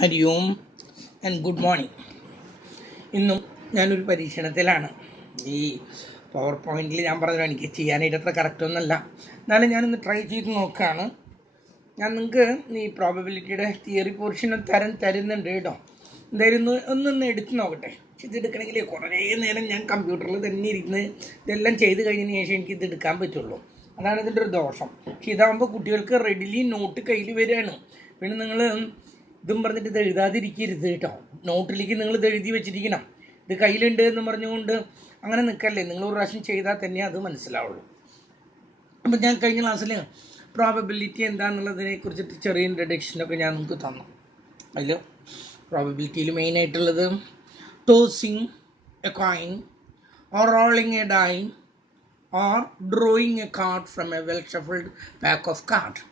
Hari ohm and good morning. ഇന്നും ഞാനൊരു പരീക്ഷണത്തിലാണ്. ഈ പവർ പോയിന്റിൽ ഞാൻ പറഞ്ഞത് എനിക്ക് ചെയ്യാനായിട്ട് അത്ര കറക്റ്റ് ഒന്നല്ല, എന്നാലും ഞാനിന്ന് ട്രൈ ചെയ്ത് നോക്കുകയാണ്. ഞാൻ നിങ്ങൾക്ക് ഈ പ്രോബബിലിറ്റിയുടെ തിയറി പോർഷൻ തരുന്നുണ്ട് കേട്ടോ. എന്തായാലും ഒന്നൊന്ന് എടുത്ത് നോക്കട്ടെ. ഇതെടുക്കണമെങ്കിൽ കുറേ നേരം ഞാൻ കമ്പ്യൂട്ടറിൽ തന്നെ ഇരുന്ന് ഇതെല്ലാം ചെയ്ത് കഴിഞ്ഞതിന് ശേഷം എനിക്ക് ഇത് എടുക്കാൻ പറ്റുള്ളൂ. അതാണ് ഇതിൻ്റെ ഒരു ദോഷം. പക്ഷെ ഇതാകുമ്പോൾ കുട്ടികൾക്ക് റെഡിലി നോട്ട് കയ്യിൽ വരികയാണ്. പിന്നെ നിങ്ങൾ ഇതും പറഞ്ഞിട്ട് ഇത് എഴുതാതിരിക്കരുത് കേട്ടോ. നോട്ടിലേക്ക് നിങ്ങൾ ഇത് എഴുതി വെച്ചിരിക്കണം. ഇത് കയ്യിലുണ്ട് എന്ന് പറഞ്ഞുകൊണ്ട് അങ്ങനെ നിൽക്കല്ലേ. നിങ്ങൾ ഒരു പ്രാവശ്യം ചെയ്താൽ തന്നെ അത് മനസ്സിലാവുള്ളൂ. അപ്പം ഞാൻ കഴിഞ്ഞ ക്ലാസ്സിൽ പ്രോബബിലിറ്റി എന്താണെന്നുള്ളതിനെ കുറിച്ചിട്ട് ചെറിയ ഇൻട്രഡക്ഷനൊക്കെ ഞാൻ നിങ്ങൾക്ക് തന്നു. അതിൽ പ്രോബബിലിറ്റിയിൽ മെയിനായിട്ടുള്ളത് tossing a coin or rolling a die or drawing a card from a well shuffled pack of card.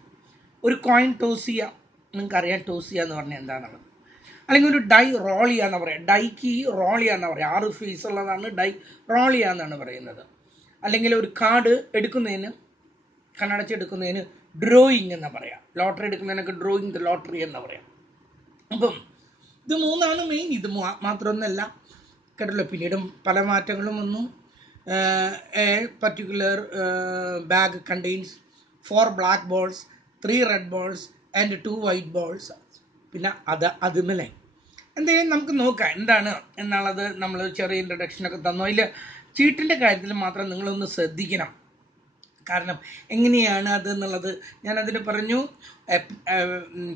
ഒരു കോയിൻ ടോസ് ചെയ്യുക, നിങ്ങൾക്കറിയാം ടോസ് ചെയ്യുക എന്ന് പറഞ്ഞാൽ എന്താണെന്ന്. അല്ലെങ്കിൽ ഒരു ഡൈ റോൾ ചെയ്യുക എന്ന് പറയാം. ഡൈക്ക് റോൾ ചെയ്യുക എന്ന് പറയാം. 6 ഫേസ് ഉള്ളതാണ് ഡൈ റോൾ ചെയ്യുക എന്നാണ് പറയുന്നത്. അല്ലെങ്കിൽ ഒരു കാർഡ് എടുക്കുന്നതിന്, കണ്ണടച്ചെടുക്കുന്നതിന് ഡ്രോയിങ് എന്ന് പറയാം. ലോട്ടറി എടുക്കുന്നതിനൊക്കെ ഡ്രോയിങ് ദ ലോട്ടറി എന്ന് പറയാം. അപ്പം ഇത് മൂന്നാണ് മെയിൻ. ഇത് മാത്രമൊന്നുമല്ല കേട്ടല്ലോ. പിന്നീടും പല മാറ്റങ്ങളും വന്നു. A particular bag contains 4 black balls, 3 red balls and 2 white balls. പിന്നെ അതുമല്ലേ എന്തായാലും നമുക്ക് നോക്കാം എന്താണ് എന്നുള്ളത്. നമ്മൾ ചെറിയ ഇൻട്രഡക്ഷനൊക്കെ തന്നു. അതിൽ ചീട്ടിൻ്റെ കാര്യത്തിൽ മാത്രം നിങ്ങളൊന്ന് ശ്രദ്ധിക്കണം. കാരണം എങ്ങനെയാണ് അത് എന്നുള്ളത് ഞാനതിന് പറഞ്ഞു.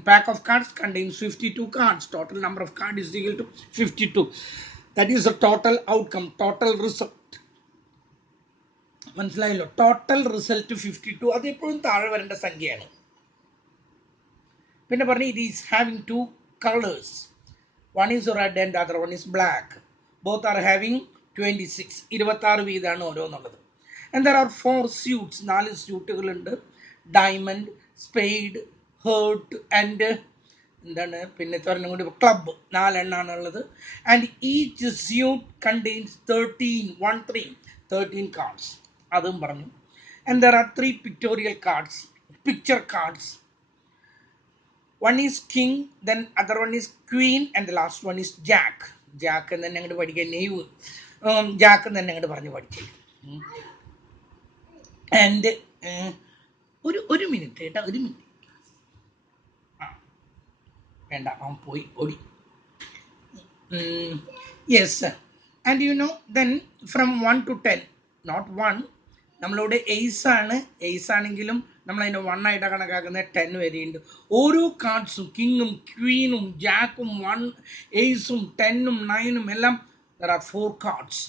Pack of cards contains 52 cards. Total number of card is equal to 52. That is a total outcome, total result. മനസ്സിലായല്ലോ? Total result 52. അത് എപ്പോഴും താഴെ വരേണ്ട സംഖ്യയാണ്. പിന്നെ പറഞ്ഞു ഇത് is having 2 colours. One is red and other one is black. Both are having 26. 26 വീതമാണ് ഓരോന്നുള്ളത്. And there are 4 suits. 4 സ്യൂട്ടുകളുണ്ട്. ഡയമണ്ട്, സ്പെയ്ഡ്, ഹേർട്ട് ആൻഡ് എന്താണ് പിന്നെ ഒരെണ്ണം കൂടി ക്ലബ്. 4 എണ്ണാണുള്ളത്. And each suit contains 13 cards. അതും പറഞ്ഞു. And there are 3 pictorial cards, picture cards. One is king, then other one is queen, and the last one is jack. Jack എന്ന് തന്നെ അങ്ങോട്ട് പഠിക്കുക. നെയ്വ് ജാക്ക് എന്ന് തന്നെ അങ്ങോട്ട് പറഞ്ഞു പഠിക്കുക. ആൻഡ് ഒരു മിനിറ്റ് കേട്ടോ, ഒരു മിനിറ്റ്. വേണ്ട, അവൻ പോയി ഓടി. Yes. And you know then from 1 to 10, not 1. നമ്മളിവിടെ എയ്സ് ആണ്. എയ്സ് ആണെങ്കിലും നമ്മളതിൻ്റെ 1 ആയിട്ടാണ് കണക്കാക്കുന്നത്. 10 വരെയുണ്ട്. ഓരോ കാർഡ്സും കിങ്ങും ക്വീനും ജാക്കും 1 എയ്സും 10ഉം 9ഉം എല്ലാം ദർ ആർ 4 കാർഡ്സ്.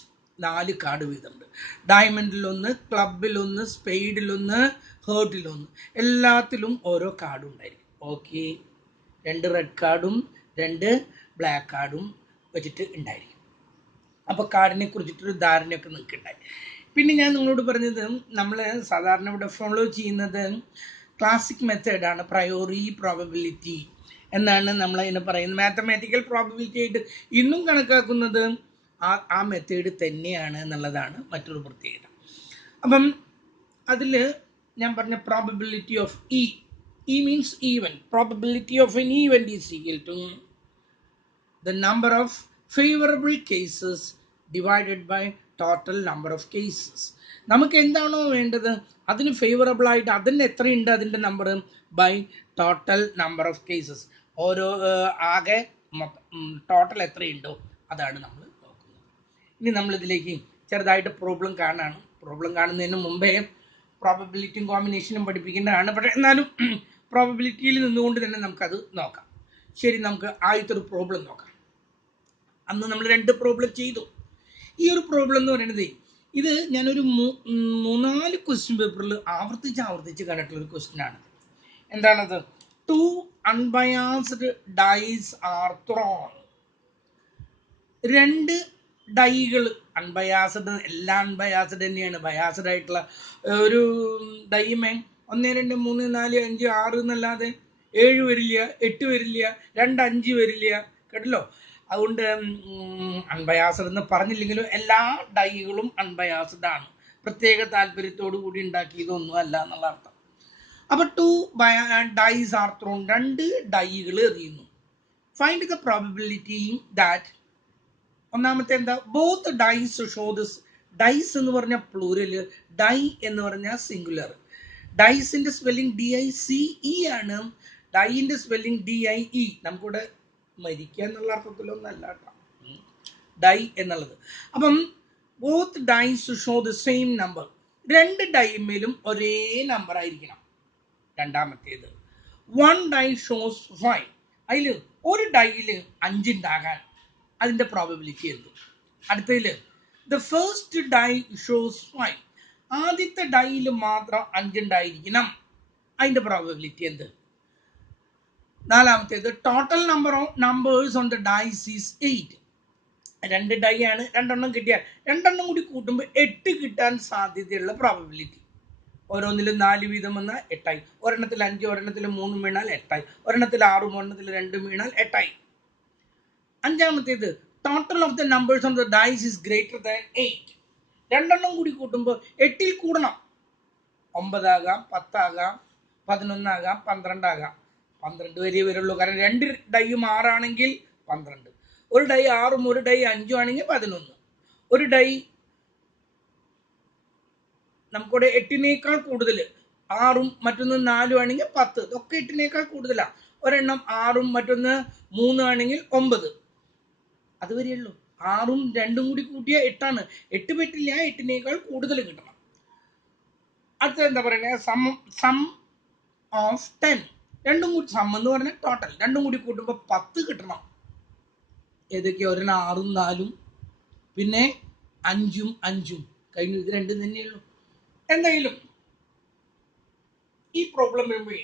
4 കാർഡ് വീതമുണ്ട്. ഡയമണ്ടിലൊന്ന്, ക്ലബിലൊന്ന്, സ്പെയ്ഡിലൊന്ന്, ഹേർട്ടിലൊന്ന്. എല്ലാത്തിലും ഓരോ കാർഡും ഉണ്ടായിരിക്കും. ഓക്കെ. 2 റെഡ് കാർഡും 2 ബ്ലാക്ക് കാർഡും വെച്ചിട്ട് ഉണ്ടായിരിക്കും. അപ്പോൾ കാർഡിനെ കുറിച്ചിട്ടൊരു ധാരണയൊക്കെ നിൽക്കുന്നുണ്ടായി. പിന്നെ ഞാൻ നിങ്ങളോട് പറഞ്ഞത് നമ്മൾ സാധാരണ ഇവിടെ ഫോളോ ചെയ്യുന്നത് ക്ലാസിക് മെത്തേഡാണ്. പ്രയോറി പ്രോബബിലിറ്റി എന്നാണ് നമ്മളതിനെ പറയുന്നത്. മാത്തമാറ്റിക്കൽ പ്രോബബിലിറ്റി ആയിട്ട് ഇന്നും കണക്കാക്കുന്നത് ആ മെത്തേഡ് തന്നെയാണ് എന്നുള്ളതാണ് മറ്റൊരു പ്രത്യേകത. അപ്പം അതിൽ ഞാൻ പറഞ്ഞ probability of E means event. Probability of an event is equal to the number of favorable cases divided by total number of cases. നമുക്ക് എന്താണോ വേണ്ടത് അതിന് ഫേവറബിൾ ആയിട്ട് അതിന് എത്രയുണ്ട് അതിൻ്റെ number by total number of cases. ഓരോ ആകെ ടോട്ടൽ എത്രയുണ്ടോ അതാണ് നമ്മൾ നോക്കുന്നത്. ഇനി നമ്മളിതിലേക്ക് ചെറുതായിട്ട് പ്രോബ്ലം കാണാണ്. പ്രോബ്ലം കാണുന്നതിന് മുമ്പേ പ്രോബബിലിറ്റിയും കോമ്പിനേഷനും പഠിപ്പിക്കേണ്ടതാണ്. പക്ഷേ എന്നാലും പ്രോബബിലിറ്റിയിൽ നിന്നുകൊണ്ട് തന്നെ നമുക്കത് നോക്കാം. ശരി, നമുക്ക് ആദ്യത്തെ ഒരു പ്രോബ്ലം നോക്കാം. അന്ന് നമ്മൾ 2 പ്രോബ്ലം ചെയ്തു. ഈ ഒരു പ്രോബ്ലം എന്ന് പറയുന്നത് ഇത് ഞാനൊരു 3-4 ക്വസ്റ്റ്യൻ പേപ്പറിൽ ആവർത്തിച്ച് കണ്ടിട്ടുള്ളൊരു ക്വസ്റ്റ്യൻ ആണ്. എന്താണത്? 2 അൺബയാസ്ഡ് ഡൈസ് ആർ ത്രോൺ. 2 ഡൈകൾ അൺബയാസ്ഡ്, എല്ലാം അൺബയാസ്ഡ് തന്നെയാണ്. ബയാസ്ഡ് ആയിട്ടുള്ള ഒരു ഡൈമേ 1 2 3 4 5 6 എന്നല്ലാതെ 7 വരില്ല, 8 വരില്ല, 2 5 വരില്ല. കേട്ടല്ലോ? അതുകൊണ്ട് അൺബയാസ്ഡ് എന്ന് പറഞ്ഞില്ലെങ്കിലും എല്ലാ ഡൈകളും അൺബയാസ്ഡ് ആണ്. പ്രത്യേക താല്പര്യത്തോടു കൂടി ഉണ്ടാക്കിയതൊന്നും അല്ല എന്നുള്ള അർത്ഥം. അപ്പോൾ 2 ഡൈസ് ആർ ത്രോൺ. 2 ഡൈകൾ എറിയുന്നു. ഫൈൻഡ് ദ പ്രോബബിലിറ്റി ദാറ്റ് ഒന്നാമത്തെ എന്താ both dice show this. Dice എന്ന് പറഞ്ഞ പ്ലൂരല്, ഡൈ എന്ന് പറഞ്ഞ സിംഗുലർ. ഡൈസിന്റെ സ്പെല്ലിംഗ് DICE ആണ്, ഡൈന്റെ സ്പെല്ലിംഗ് DIE. നമുക്കിവിടെ മരിക്കുക എന്നുള്ള അർത്ഥത്തിലൊന്നും അല്ല കേട്ടോ, ഡൈ എന്നുള്ളത്. അപ്പം both dice show the same number, രണ്ട് ഡൈമേലും ഒരേ നമ്പർ ആയിരിക്കണം. രണ്ടാമത്തേത് വൺ ഡൈ ഷോസ് 5, അതിൽ ഒരു ഡൈയില് 5 ഉണ്ടാകാൻ അതിന്റെ പ്രോബബിലിറ്റി എന്ത്? അടുത്തതിൽ ദ ഫസ്റ്റ് ഡൈ ഷോസ് 5, ആദ്യത്തെ ഡൈയിൽ മാത്രം 5 ഉണ്ടായിരിക്കണം, അതിന്റെ പ്രോബബിലിറ്റി എന്ത്? നാലാമത്തേത് total number of numbers on the dice is 8. രണ്ട് ഡൈ ആണ്, രണ്ടെണ്ണം കിട്ടിയാൽ രണ്ടെണ്ണം കൂടി കൂട്ടുമ്പോൾ 8 കിട്ടാൻ സാധ്യതയുള്ള പ്രോബബിലിറ്റി. ഓരോന്നിലും 4 വീതം വന്നാൽ 8ആയി, ഒരെണ്ണത്തിൽ 5, ഒരെണ്ണത്തിൽ 3 വീണാൽ 8ആയി, ഒരെണ്ണത്തിൽ 6, ഒരെണ്ണത്തിൽ 2 വീണാൽ 8ആയി. അഞ്ചാമത്തേത് total of the numbers on the dice is greater than 8. രണ്ടെണ്ണം കൂടി കൂട്ടുമ്പോൾ 8ൽ കൂടണം. 9 ആകാം, 10 ആകാം, 11 ആകാം, 12 ആകാം. 12 വരെ വരുള്ളൂ, കാരണം രണ്ട് ഡൈയും 6 ആണെങ്കിൽ 12, ഒരു ഡൈ 6ഉം ഒരു ഡൈ 5ഉം ആണെങ്കിൽ 11, ഒരു ഡൈ നമുക്കിവിടെ 8നേക്കാൾ കൂടുതൽ 6ഉം മറ്റൊന്ന് 4ഉം ആണെങ്കിൽ 10, ഇതൊക്കെ 8നേക്കാൾ കൂടുതലാണ്. ഒരെണ്ണം 6ഉം മറ്റൊന്ന് 3 ആണെങ്കിൽ 9, അതുവരെയുള്ളൂ. 6ഉം 2ഉം കൂടി കൂട്ടിയ 8ആണ്. 8 പറ്റില്ല, 8നേക്കാൾ കൂടുതൽ കിട്ടണം. അടുത്തത് എന്താ പറയുന്നത്? Sum of 10. രണ്ടും കൂടി സം എന്ന് പറഞ്ഞാൽ ടോട്ടൽ, രണ്ടും കൂടി കൂട്ടുമ്പോൾ 10 കിട്ടണം. ഏതൊക്കെയാ? ഒരെണ്ണം 6ഉം 4ഉം, പിന്നെ 5ഉം 5ഉം കഴിഞ്ഞു. ഇത് രണ്ടും തന്നെയുള്ളൂ. എന്തായാലും ഈ പ്രോബ്ലം വരുമ്പോഴേ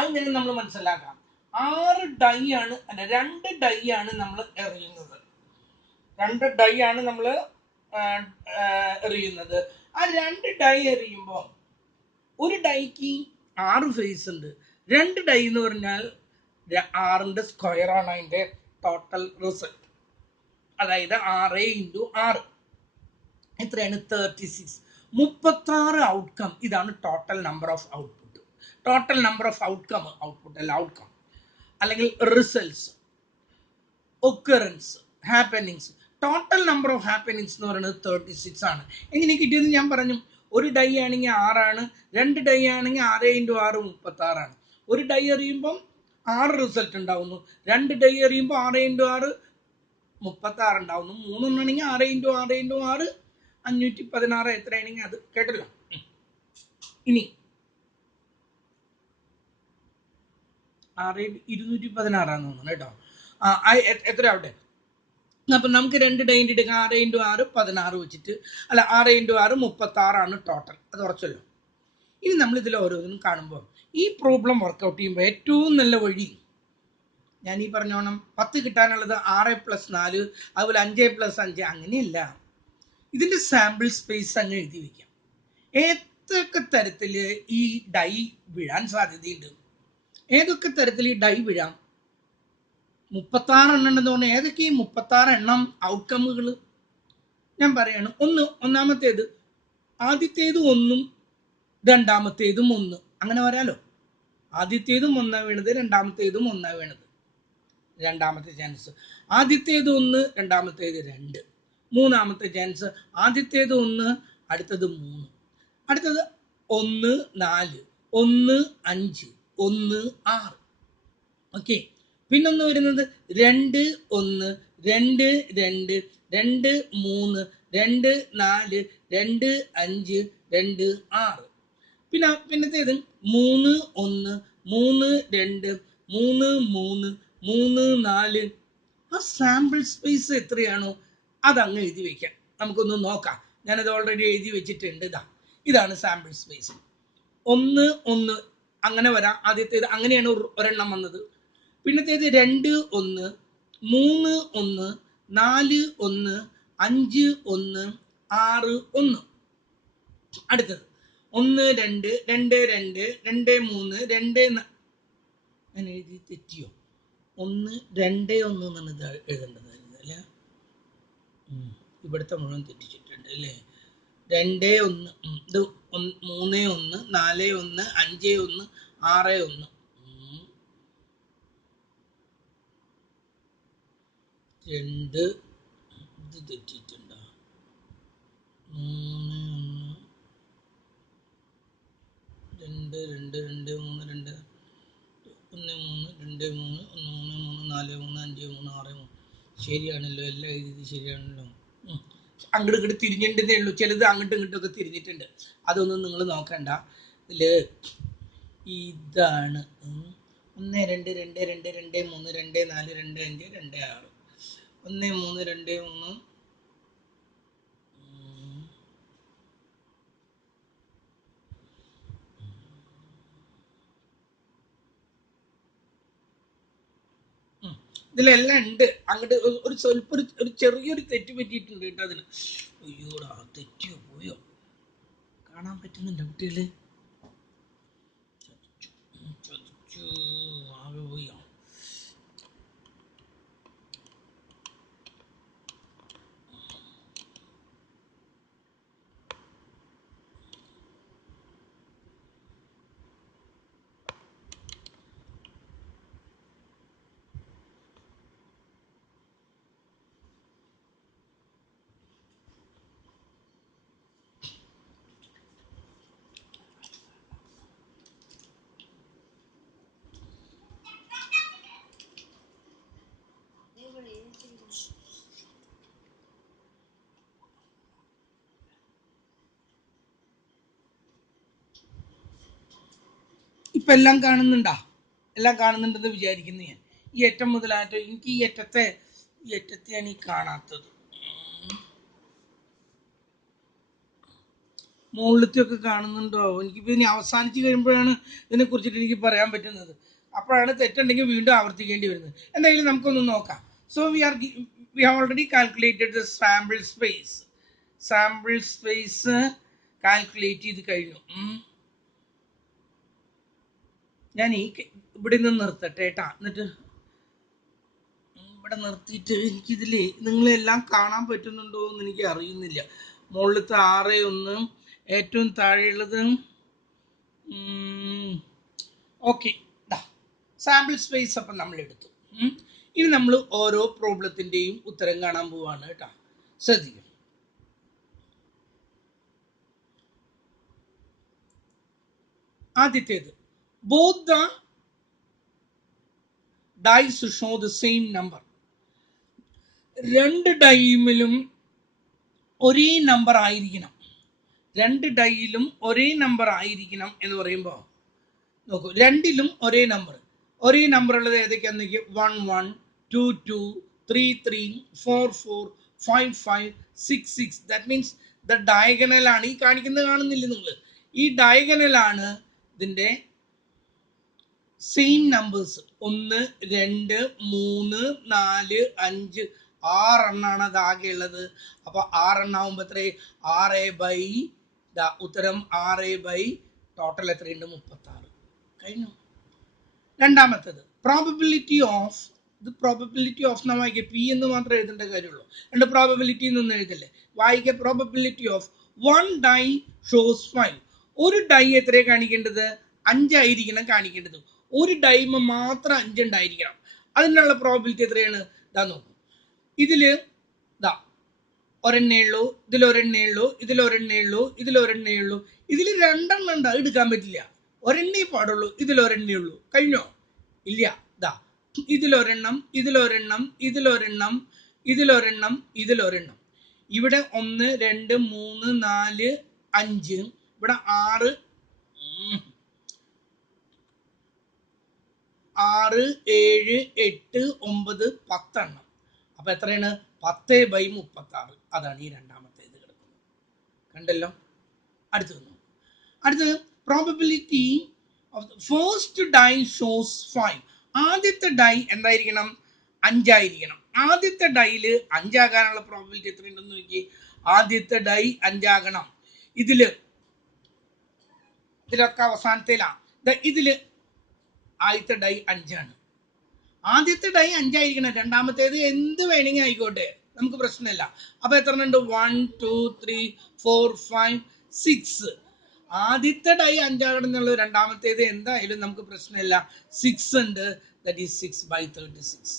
അങ്ങനെ നമ്മൾ മനസ്സിലാക്കാം, 6 ഡൈ ആണ്, അല്ല 2 ഡൈ ആണ് നമ്മൾ എറിയുന്നത്. 2 ഡൈ ആണ് നമ്മൾ എറിയുന്നത്. ആ 2 ഡൈ എറിയുമ്പോൾ ഒരു ഡൈക്ക് 6 ഫേസ് ഉണ്ട്. 2 ഡൈ എന്ന് പറഞ്ഞാൽ 6ന്റെ സ്ക്വയർ ആണ് അതിന്റെ ടോട്ടൽ റിസൾട്ട്. അതായത് 6 × 6 എത്രയാണ്? 36. 36 ഔട്ട്കം. ഇതാണ് total number of output. Total number of outcome, output അല്ല ഔട്ട്കം, അല്ലെങ്കിൽ results, occurrence, happenings. Total number of happenings എന്ന് പറയുന്നത് 36 ആണ്. എങ്ങനെ കിട്ടിയത് ഞാൻ പറഞ്ഞു. ഒരു ഡൈ ആണെങ്കിൽ 6 ആണ്, 2 ഡൈ ആണെങ്കിൽ 6 × 6 36 ആണ്. ഒരു ഡൈ എറിയുമ്പം 6 റിസൾട്ട് ഉണ്ടാവുന്നു, 2 ഡൈ എറിയുമ്പോൾ 6 × 6 36 ഉണ്ടാവുന്നു, 3 ആണെങ്കിൽ 6 × 6 × 6 516 എത്രയാണെങ്കിൽ അത് കേട്ടല്ലോ. ഇനി 6 216 തോന്നുന്നു കേട്ടോ. എത്ര ആവട്ടെ. അപ്പം നമുക്ക് 2 ഡൈൻ്റെ എടുക്കാം. 6 × 6 16 വെച്ചിട്ട്, അല്ല 6 × 6 36 ആണ് ടോട്ടൽ. അത് ഉറച്ചല്ലോ. ഇനി നമ്മൾ ഇതിൽ ഓരോന്നും കാണുമ്പോൾ ഈ പ്രോബ്ലം വർക്കൗട്ട് ചെയ്യുമ്പോൾ ഏറ്റവും നല്ല വഴി ഞാൻ ഈ പറഞ്ഞോണം, 10 കിട്ടാനുള്ളത് 6 + 4, അതുപോലെ 5 + 5, അങ്ങനെയല്ല. ഇതിന്റെ സാമ്പിൾ സ്പേസ് അങ്ങ് എഴുതി വെക്കാം. ഏതൊക്കെ തരത്തിൽ ഈ ഡൈ വീഴാൻ സാധ്യതയുണ്ട്, ഏതൊക്കെ തരത്തിൽ ഈ ഡൈ വീഴാം. 36 എണ്ണം ഉണ്ടെന്ന് പറഞ്ഞാൽ ഏതൊക്കെ ഈ 36 എണ്ണം ഔട്ട്കമ്മുകൾ ഞാൻ പറയാണ്. ഒന്നാമത്തേത് ആദ്യത്തേത് 1ഉം രണ്ടാമത്തേതും 1, അങ്ങനെ വരാലോ. ആദ്യത്തേതും 1 വീണത്, രണ്ടാമത്തേതും 1 വീണത്. രണ്ടാമത്തെ ചാൻസ് ആദ്യത്തേത് 1, രണ്ടാമത്തേത് 2. മൂന്നാമത്തെ ചാൻസ് ആദ്യത്തേത് 1, അടുത്തത് 3, അടുത്തത് 1 4, 1 5, 1 6. ഓക്കെ. പിന്നൊന്ന് വരുന്നത് 2 1, 2 2, 2 3, 2 4, 2 5, 2 6. പിന്നത്തേത് 3 1, 3 2, 3 3, 3 4. ആ സാമ്പിൾ സ്പേസ് എത്രയാണോ അതങ്ങ് എഴുതി വയ്ക്കാം. നമുക്കൊന്ന് നോക്കാം. ഞാനത് ഓൾറെഡി എഴുതി വെച്ചിട്ടുണ്ട്. ഇതാണ് സാമ്പിൾ സ്പേസ്. 1 1 അങ്ങനെ വരാം. ആദ്യത്തേത് അങ്ങനെയാണ് ഒരെണ്ണം വന്നത്. പിന്നത്തേത് 2 1, 3 1, 4 1, 5 1, 6 1. അടുത്തത് 1 2, 2 2, 2 3, 2 ഞാൻ എഴുതി തെറ്റിയോ? 1 2 1 എന്നാണ് എഴുതേണ്ടതായിരുന്നു അല്ലേ? ഇവിടുത്തെ മുഴുവൻ തെറ്റിച്ചിട്ടുണ്ട് അല്ലേ? 2 1, ഇത് 3 1, 4 1, 5 1, 6 1. 2 ഇത് തെറ്റിയിട്ടുണ്ടോ? 3 1 2 2 3 2 1 3 2 3 1 3 3 4 3 5 3 6 3 ശരിയാണല്ലോ, എല്ലാം എഴുതി ശരിയാണല്ലോ. അങ്ങോട്ട് ഇങ്ങോട്ട് തിരിഞ്ഞിട്ടുണ്ടേ ഉള്ളൂ, ചിലത് അങ്ങോട്ടും ഇങ്ങോട്ടൊക്കെ തിരിഞ്ഞിട്ടുണ്ട്, അതൊന്നും നിങ്ങൾ നോക്കണ്ട. ഇതിൽ ഇതാണ് 1 2 2 2 2 3 2 4 2 5 2 6 1 3 2 3 ഇതിലെല്ലാം ഉണ്ട്. അങ്ങോട്ട് ഒരു സ്വല്പം ഒരു ചെറിയൊരു തെറ്റ് പറ്റിയിട്ടുണ്ട് കേട്ടോ അതിന്. അയ്യോടാ, തെറ്റിയോ പോയോ? കാണാൻ പറ്റുന്നുണ്ടോ കുട്ടികള്? ചതിച്ചു, ആകെ പോയോ? ഇപ്പം എല്ലാം കാണുന്നുണ്ടോ? എല്ലാം കാണുന്നുണ്ടെന്ന് വിചാരിക്കുന്നു ഞാൻ. ഈ അറ്റം മുതലായിട്ട് എനിക്ക് ഈ അറ്റത്തെയാണ് ഈ കാണാത്തത്. മുകളിലത്തെയൊക്കെ കാണുന്നുണ്ടോ? എനിക്കിപ്പോൾ ഇനി അവസാനിച്ച് കഴിയുമ്പോഴാണ് ഇതിനെക്കുറിച്ചിട്ട് എനിക്ക് പറയാൻ പറ്റുന്നത്. അപ്പോഴാണ് തെറ്റുണ്ടെങ്കിൽ വീണ്ടും ആവർത്തിക്കേണ്ടി വരുന്നത്. എന്തായാലും നമുക്കൊന്ന് നോക്കാം. So we have already calculated the sample space calculate ചെയ്ത് കഴിഞ്ഞു. ഞാൻ ഇവിടെ നിന്ന് നിർത്തട്ടെ കേട്ടാ. എന്നിട്ട് ഇവിടെ നിർത്തിയിട്ട് എനിക്കിതിൽ നിങ്ങളെല്ലാം കാണാൻ പറ്റുന്നുണ്ടോ എന്ന് എനിക്ക് അറിയുന്നില്ല. മുകളിലത്തെ 6 1 ഏറ്റവും താഴെയുള്ളത് ഓക്കെ. സാമ്പിൾ സ്പേസ് അപ്പം നമ്മൾ എടുത്തു. ഇനി നമ്മൾ ഓരോ പ്രോബ്ലത്തിൻ്റെയും ഉത്തരം കാണാൻ പോവാണ് കേട്ടോ. ശ്രദ്ധിക്കും. ആദ്യത്തേത്, both the dice show the same number. രണ്ട് ഡൈയിലും ഒരേ നമ്പർ ആയിരിക്കണം. രണ്ട് ഡൈയിലും ഒരേ നമ്പർ ആയിരിക്കണം എന്ന് പറയുമ്പോൾ നോക്കൂ, രണ്ടിലും ഒരേ നമ്പർ ഉള്ളത് ഏതൊക്കെയാന്ന് നോക്കി. 1 1 2 2 3 3 4 4 5 5 6 6. ദാറ്റ് മീൻസ് ദ ഡയഗണൽ ആണ് ഈ കാണിക്കുന്നത്. കാണുന്നില്ല നിങ്ങൾ? ഈ ഡയഗണൽ ആണ് ഇതിൻ്റെ സെയിം നമ്പേഴ്സ്. 1 2 3 4 5 6 എണ്ണാണ് അത് ആകെ ഉള്ളത്. അപ്പൊ 6 എണ്ണാവുമ്പോ എത്ര? 6 ഉത്തരം 6 ടോട്ടൽ എത്രയുണ്ട്? 36. കഴിഞ്ഞു. രണ്ടാമത്തത്, പ്രോബബിലിറ്റി ഓഫ് നാ വായിക്കുക. പി എന്ന് മാത്രം എഴുതേണ്ട കാര്യമുള്ളൂ. രണ്ട് പ്രോബബിലിറ്റി എന്നൊന്നും എഴുതല്ലേ. വായിക്കുക. Probability of 1 dye shows 5. ഒരു ഡൈ എത്രയാണ് കാണിക്കേണ്ടത്? 5 ആയിരിക്കണം കാണിക്കേണ്ടത്. ഒരു ഡൈമ മാത്രം 5 ഉണ്ടായിരിക്കണം. അതിനുള്ള പ്രോബിലിറ്റി എത്രയാണ്? ഇതാ നോക്കൂ. ഇതില് ഒരെണ്ണേ ഉള്ളൂ, ഇതിലൊരെണ്ണേ ഉള്ളൂ, ഇതിലൊരെണ്ണേ ഉള്ളൂ. ഇതിൽ 2 എണ്ണം ഉണ്ട്, എടുക്കാൻ പറ്റില്ല. ഒരെണ്ണേ പാടുള്ളൂ, ഇതിലൊരെണ്ണേ ഉള്ളൂ. കഴിഞ്ഞോ? ഇല്ല. ഇതിലൊരെണ്ണം ഇവിടെ 1 2 3 4 5, ഇവിടെ 6 7 8 9 10 എണ്ണം. അപ്പൊ എത്രയാണ്? 10/36. അതാണ് ഈ രണ്ടാമത്തേത് കിടക്കുന്നത്. കണ്ടല്ലോ. അടുത്തത് probability of first dye shows 5. ആദ്യത്തെ ഡൈ എന്തായിരിക്കണം? 5 ആയിരിക്കണം. ആദ്യത്തെ ഡൈയില് 5 ആകാനുള്ള പ്രോബബിലിറ്റി എത്രയുണ്ടെന്ന് നോക്കി. ആദ്യത്തെ ഡൈ 5 ആകണം. ഇതിലൊക്കെ അവസാനത്തേലാ. ഇതില് ആദ്യത്തെ ഡൈ 5 ആണ്. ആദ്യത്തെ ഡൈ 5 ആയിരിക്കണം. രണ്ടാമത്തേത് എന്ത് വേണമെങ്കിൽ ആയിക്കോട്ടെ, നമുക്ക് പ്രശ്നമില്ല. അപ്പൊ എത്ര ഉണ്ട്? 1 2 3 4 5 6. ആദ്യത്തെ ഡൈ 5 ആകണം എന്നുള്ളത്. രണ്ടാമത്തേത് എന്തായാലും നമുക്ക് പ്രശ്നമില്ല. 6 ഉണ്ട്. That is 6/36.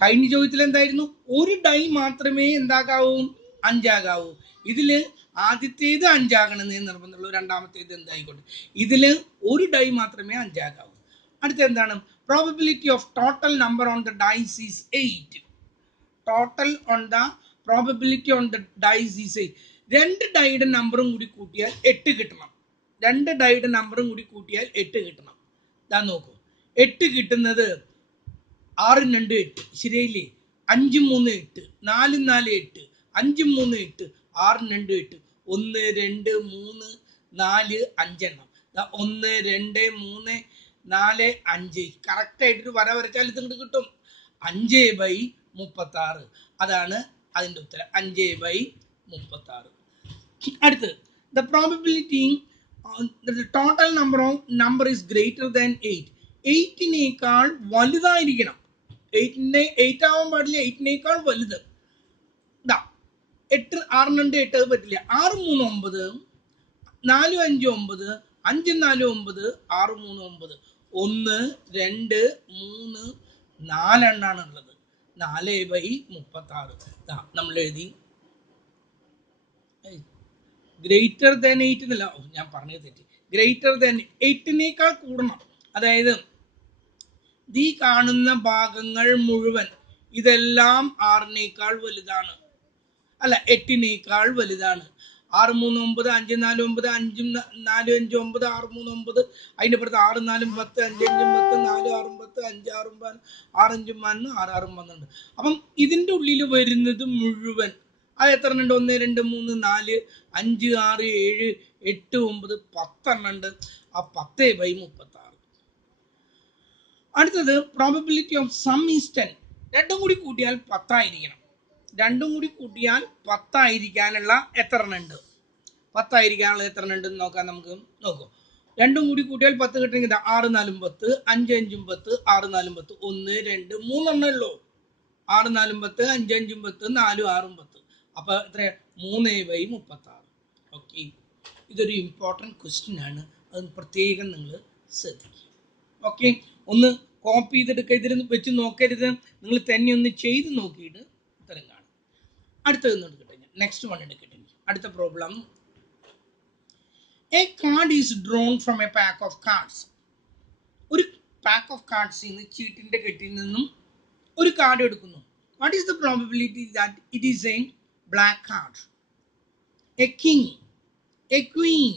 കഴിഞ്ഞ ചോദ്യത്തിൽ എന്തായിരുന്നു? ഒരു ഡൈ മാത്രമേ എന്താകാവൂ? അഞ്ചാകാവൂ. ഇതില് ആദ്യത്തേത് അഞ്ചാകണമെന്നേ നിർബന്ധമുള്ളൂ, രണ്ടാമത്തേത് എന്തായിക്കോട്ടെ. ഇതില് ഒരു ഡൈ മാത്രമേ അഞ്ചാകാവൂ. അടുത്ത എന്താണ്? Probability of total number on the dice is 8. Total on the probability on the dice is 8. രണ്ട് ഡൈയുടെ നമ്പറും കൂടി കൂട്ടിയാൽ 8 കിട്ടണം. രണ്ട് ഡൈയുടെ നമ്പറും കൂടി കൂട്ടിയാൽ 8 കിട്ടണം. ഇതാ നോക്കൂ, 8 കിട്ടുന്നത് 6 2 8, ശരിയല്ലേ? 5 3 8, 4 4 8, 5 3 8, 6 2 8, 1 2 3 4 5 എണ്ണം. 1 2 3 4 5 കറക്റ്റ് ആയിട്ടൊരു വര വരച്ചാൽ ഇത് ഇങ്ങോട്ട് കിട്ടും. 5/36 അതാണ് അതിൻ്റെ ഉത്തരം. 5/36. അടുത്ത്, the probability total number is greater than 8. 8-നേക്കാൾ വലുതായിരിക്കണം. 8 ആവാൻ പാടില്ല, 8-നേക്കാൾ വലുത്. ഇതാ 8 6 2 8 അത് പറ്റില്ല. 6 3 9, 4 5 9, 5 4 9, 6 3 9. 1 2 3 4 എണ്ണാണ് ഉള്ളത്. 4/36 നമ്മൾ എഴുതി. ഗ്രേറ്റർ ദാൻ 8 എന്നല്ല, ഞാൻ പറഞ്ഞത് തെറ്റി. ഗ്രേറ്റർ ദാൻ 8-നേക്കാൾ കൂടണം. അതായത് ഈ കാണുന്ന ഭാഗങ്ങൾ മുഴുവൻ ഇതെല്ലാം 6-നേക്കാൾ വലുതാണ്, അല്ല 8-നേക്കാൾ വലുതാണ്. 6 3 9, 5 4 9, 5 4 5 9, 6 3 9. അതിൻ്റെ പുറത്ത് 6 4 10, 5 5 10, 4 6 10, 5 6 10, 6 5 11, 6 6 12. അപ്പം ഇതിൻ്റെ ഉള്ളിൽ വരുന്നത് മുഴുവൻ അത് എത്ര ഉണ്ട്? 1 2 3 4 5 6 7 8 9 10 എണ്ണം ഉണ്ട്. ആ 10/36. അടുത്തത് പ്രോബബിലിറ്റി ഓഫ് സം ഈസ് 10. രണ്ടും കൂടി കൂട്ടിയാൽ 10 ആയിരിക്കണം. രണ്ടും കൂടി കൂട്ടിയാൽ 10 ആയിരിക്കാനുള്ള എത്ര എണ്ണം ഉണ്ട്? 10 ആയിരിക്കാനുള്ള എത്ര എണ്ണം ഉണ്ടെന്ന് നോക്കാം. നമുക്ക് നോക്കൂ, രണ്ടും കൂടി കൂട്ടിയാൽ 10 കിട്ടണമെങ്കിൽ 6 4 10, 5 5 10, 6 4 10. 1 2 3 എണ്ണേ ഉള്ളൂ. 6 4 10, 5 5 10, 4 6 10. അപ്പൊ എത്ര? 3/36. ഓക്കെ, ഇതൊരു ഇമ്പോർട്ടൻറ്റ് ക്വസ്റ്റ്യൻ ആണ്, അത് പ്രത്യേകം നിങ്ങൾ ശ്രദ്ധിക്കുക. ഓക്കെ, ഒന്ന് കോപ്പി ചെയ്തെടുക്കുക, ഇതിൽ വെച്ച് നോക്കരുത്, നിങ്ങൾ തന്നെ ഒന്ന് ചെയ്ത് നോക്കിയിട്ട് ഉത്തരം കാണും. അടുത്തത് എടുക്കട്ടെ, നെക്സ്റ്റ് വൺ എടുക്കട്ടെ. അടുത്ത problem, a card is drawn from a pack of cards. ഒരു പാക്ക് ഓഫ് കാർഡ്സിൽ നിന്ന്, ചീട്ടിന്റെ കെട്ടിൽ നിന്നും ഒരു കാർഡ് എടുക്കുന്നു. What is the probability that it is a black card? A king, a queen,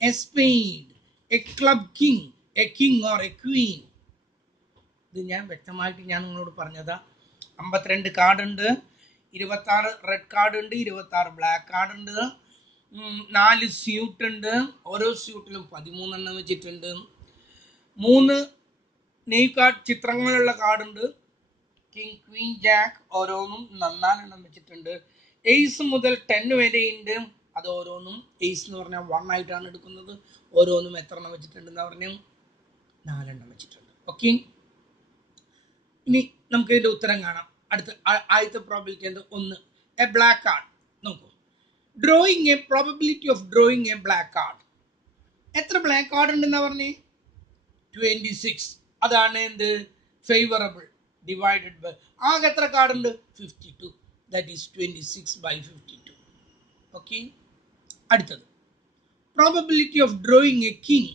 a spade, a club king, a king or a queen. ഇത് ഞാൻ വ്യക്തമായിട്ട് നിങ്ങളോട് പറഞ്ഞതാ. 52 കാർഡ് ഉണ്ട്, 26 റെഡ് കാർഡ് ഉണ്ട്, 26 ബ്ലാക്ക് കാർഡ് ഉണ്ട്, 4 സ്യൂട്ട് ഉണ്ട്, ഓരോ സ്യൂട്ടിലും 13 എണ്ണം വെച്ചിട്ടുണ്ട്. 3 നെയ് കാർഡ് ചിത്രങ്ങളുള്ള കാർഡുണ്ട്, കിങ് ക്വീൻ ജാക്ക്, ഓരോന്നും 4 എണ്ണം വെച്ചിട്ടുണ്ട്. എയ്സ് മുതൽ 10 വരെയുണ്ട്, അത് ഓരോന്നും എയ്സ് എന്ന് പറഞ്ഞാൽ 1 ആയിട്ടാണ് എടുക്കുന്നത്. ഓരോന്നും എത്ര എണ്ണം വെച്ചിട്ടുണ്ടെന്ന് പറഞ്ഞു? 4 എണ്ണം വെച്ചിട്ടുണ്ട്. ഓക്കെ, ഇനി നമുക്ക് ഇതിന്റെ ഉത്തരം കാണാം. അടുത്ത ആദ്യത്തെ പ്രോബിലിറ്റി എന്ത്? 1, എ ബ്ലാക്ക് കാർഡ്. നോക്കൂ, drawing A probability of drawing A black card. എത്ര ബ്ലാക്ക് കാർഡ് ഉണ്ടെന്നാ പറഞ്ഞേ? 26. അതാണ് എന്ത്? ഫേവറബിൾ ഡിവൈഡഡ് ബൈ ആകെ എത്ര കാർഡ് ഉണ്ട്? 52. That is 26/52. ഓക്കെ, അടുത്തത് probability of drawing a king.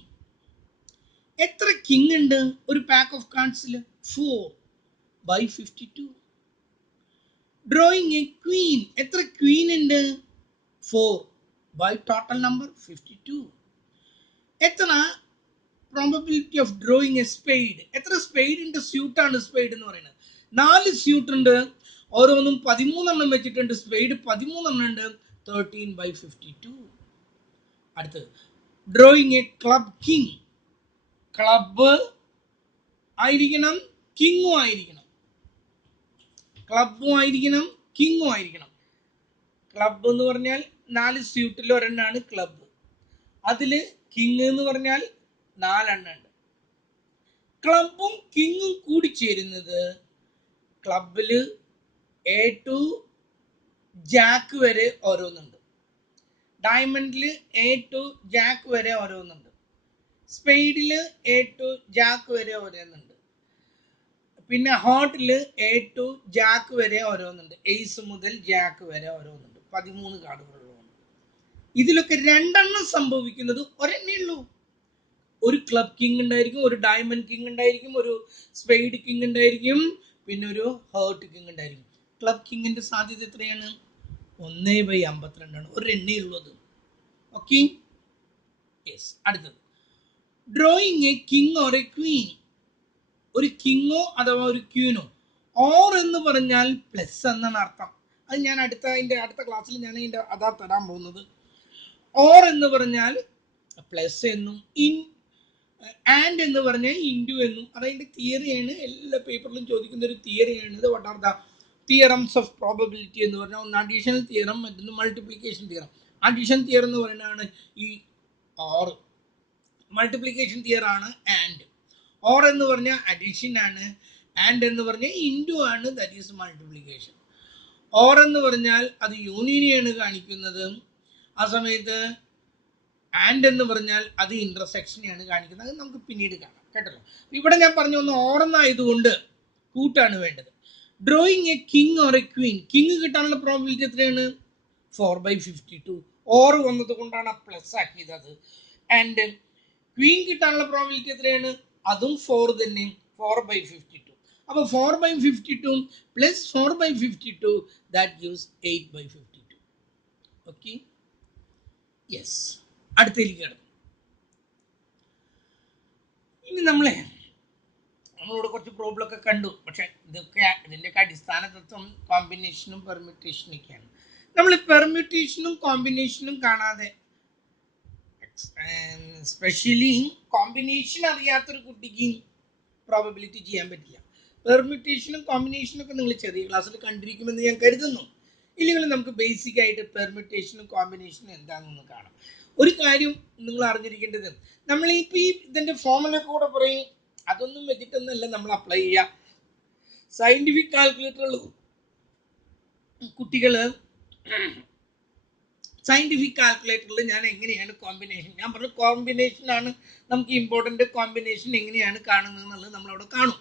എത്ര കിങ് ഉണ്ട് ഒരു പാക്ക് ഓഫ് കാർഡ്സിൽ? 4/52. ഡ്രോയിങ് എ ക്വീൻ, എത്ര ക്വീൻ ഉണ്ട്? 4 ടോട്ടൽ നമ്പർ 52. എത്ര probability of drawing a spade? എത്ര സ്പെയ്ഡിന്റെ സ്യൂട്ടാണ് സ്പെയ്ഡ് എന്ന് പറയുന്നത്? 4 സ്യൂട്ട് ഉണ്ട്, ഓരോന്നും 13 എണ്ണം വെച്ചിട്ടുണ്ട്. സ്പെയ്ഡ് 13 എണ്ണം ഉണ്ട്, 13/52. അടുത്തത് drawing A club king. Club ആയിരിക്കണം, കിങ്ങും ആയിരിക്കണം. ക്ലബും ആയിരിക്കണം, കിങ്ങും ആയിരിക്കണം. ക്ലബ് എന്ന് പറഞ്ഞാൽ 4 സ്യൂട്ടിൽ ഒരെണ്ണാണ് ക്ലബ്. അതില് കിങ് എന്ന് പറഞ്ഞാൽ 4 എണ്ണം ഉണ്ട്. ക്ലബും കിങ്ങും കൂടി ചേരുന്നത് ക്ലബില് A to ജാക്ക് വരെ ഓരോന്നുണ്ട്. ഡയമണ്ടില് A to ജാക്ക് വരെ ഓരോന്നുണ്ട്. സ്പെയ്ഡില് A to ജാക്ക് വരെ ഓരോന്നുണ്ട്. പിന്നെ ഹാർട്ടിൽ എ ടു ജാക്ക് വരെ ഓരോന്നുണ്ട്, എയ്സ് മുതൽ ജാക്ക് വരെ ഓരോന്നുണ്ട്. 13 കാർഡുകളുള്ളതുകൊണ്ട് ഇതിലൊക്കെ 2 സംഭവിക്കുന്നത് ഒരെണ്ണേ ഉള്ളൂ. ഒരു ക്ലബ് കിങ് ഉണ്ടായിരിക്കും, ഒരു ഡയമണ്ട് കിങ് ഉണ്ടായിരിക്കും, ഒരു സ്പെയ്ഡ് കിങ് ഉണ്ടായിരിക്കും, പിന്നെ ഒരു ഹേർട്ട് കിങ് ഉണ്ടായിരിക്കും. ക്ലബ് കിങ്ങിന്റെ സാധ്യത എത്രയാണ്? 1/52 ഒരു എണ്ണേ ഉള്ളത്. Okay, yes. അടുത്തത് drawing a king or a queen. ഒരു കിങ്ങോ അഥവാ ഒരു ക്വീനോ. ഓർ എന്ന് പറഞ്ഞാൽ പ്ലസ് എന്നാണ് അർത്ഥം. അത് ഞാൻ അടുത്ത ക്ലാസ്സിൽ ഞാൻ അതാ തരാൻ പോകുന്നത്. ഓർ എന്ന് പറഞ്ഞാൽ പ്ലസ് എന്നും ആൻഡ് എന്ന് പറഞ്ഞാൽ ഇൻഡു എന്നും. അതതിന്റെ തിയറിയാണ്, എല്ലാ പേപ്പറിലും ചോദിക്കുന്ന ഒരു തിയറിയാണ് ഇത്. What are the theorems of probability എന്ന് പറഞ്ഞാൽ ഒന്ന് അഡീഷണൽ തിയറം, മറ്റൊന്ന് മൾട്ടിപ്ലിക്കേഷൻ തിയറം. അഡീഷൻ തിയറം എന്ന് പറയുന്നതാണ് ഈ ഓർ, മൾട്ടിപ്ലിക്കേഷൻ തിയർ ആണ് ആൻഡ്. ഓർ എന്ന് പറഞ്ഞാൽ അഡീഷൻ ആണ്, ആൻഡ് എന്ന് പറഞ്ഞാൽ ഇൻഡു ആണ്, ദാറ്റ് ഈസ് മൾട്ടിപ്ലിക്കേഷൻ. ഓർ എന്ന് പറഞ്ഞാൽ അത് യൂണിയനെയാണ് കാണിക്കുന്നത്, ആ സമയത്ത് ആൻഡ് എന്ന് പറഞ്ഞാൽ അത് ഇന്റർസെക്ഷനെയാണ് കാണിക്കുന്നത്. അത് നമുക്ക് പിന്നീട് കാണാം, കേട്ടല്ലോ. ഇവിടെ ഞാൻ പറഞ്ഞു വന്ന ഓർ എന്നായതുകൊണ്ട് കൂട്ടാണ് വേണ്ടത്. Drawing a king or a Queen. King കിട്ടാനുള്ള പ്രോബിലിറ്റി എത്രയാണ്? 4/52. ഓർ വന്നത് കൊണ്ടാണ് പ്ലസ് ആക്കിയത് അത്. ആൻഡ് ക്വീൻ കിട്ടാനുള്ള പ്രോബിലിറ്റി എത്രയാണ്? അതും 4 തന്നെ, 4/52. അപ്പോൾ 4/52 plus 4/52 that gives 8/52. Okay, yes. അടുത്തേക്ക് കിടക്കും. ഇനി നമ്മളോട് കുറച്ച് പ്രോബ്ലം ഒക്കെ കണ്ടു. പക്ഷെ ഇതിൻ്റെയൊക്കെ അടിസ്ഥാന തത്വം കോമ്പിനേഷനും പെർമ്യൂട്ടേഷനും ഒക്കെയാണ്. നമ്മൾ പെർമ്യൂട്ടേഷനും കോമ്പിനേഷനും കാണാതെ, സ്പെഷ്യലി കോമ്പിനേഷൻ അറിയാത്തൊരു കുട്ടിക്ക് പ്രോബബിലിറ്റി ചെയ്യാൻ പറ്റില്ല. പെർമ്യൂട്ടേഷനും കോമ്പിനേഷനും ഒക്കെ നിങ്ങൾ ചെറിയ ക്ലാസ്സിൽ കണ്ടിരിക്കുമെന്ന് ഞാൻ കരുതുന്നു. ഇല്ലെങ്കിൽ നമുക്ക് ബേസിക് ആയിട്ട് പെർമ്യൂട്ടേഷനും കോമ്പിനേഷനും എന്താണെന്ന് കാണാം. ഒരു കാര്യം നിങ്ങൾ അറിഞ്ഞിരിക്കേണ്ടത്, നമ്മൾ ഈ ഇതിന്റെ ഫോമുല കൂടെ പറയും, അതൊന്നും വെച്ചിട്ടൊന്നുമല്ല നമ്മൾ അപ്ലൈ ചെയ്യുക. സയന്റിഫിക് കാൽക്കുലേറ്ററുകൾ കുട്ടികള് സയന്റിഫിക് കാൽക്കുലേറ്ററിൽ ഞാൻ എങ്ങനെയാണ് കോമ്പിനേഷൻ, ഞാൻ പറഞ്ഞു കോമ്പിനേഷനാണ് നമുക്ക് ഇമ്പോർട്ടൻ്റ്. കോമ്പിനേഷൻ എങ്ങനെയാണ് കാണുന്നത് എന്നുള്ളത് നമ്മളവിടെ കാണും,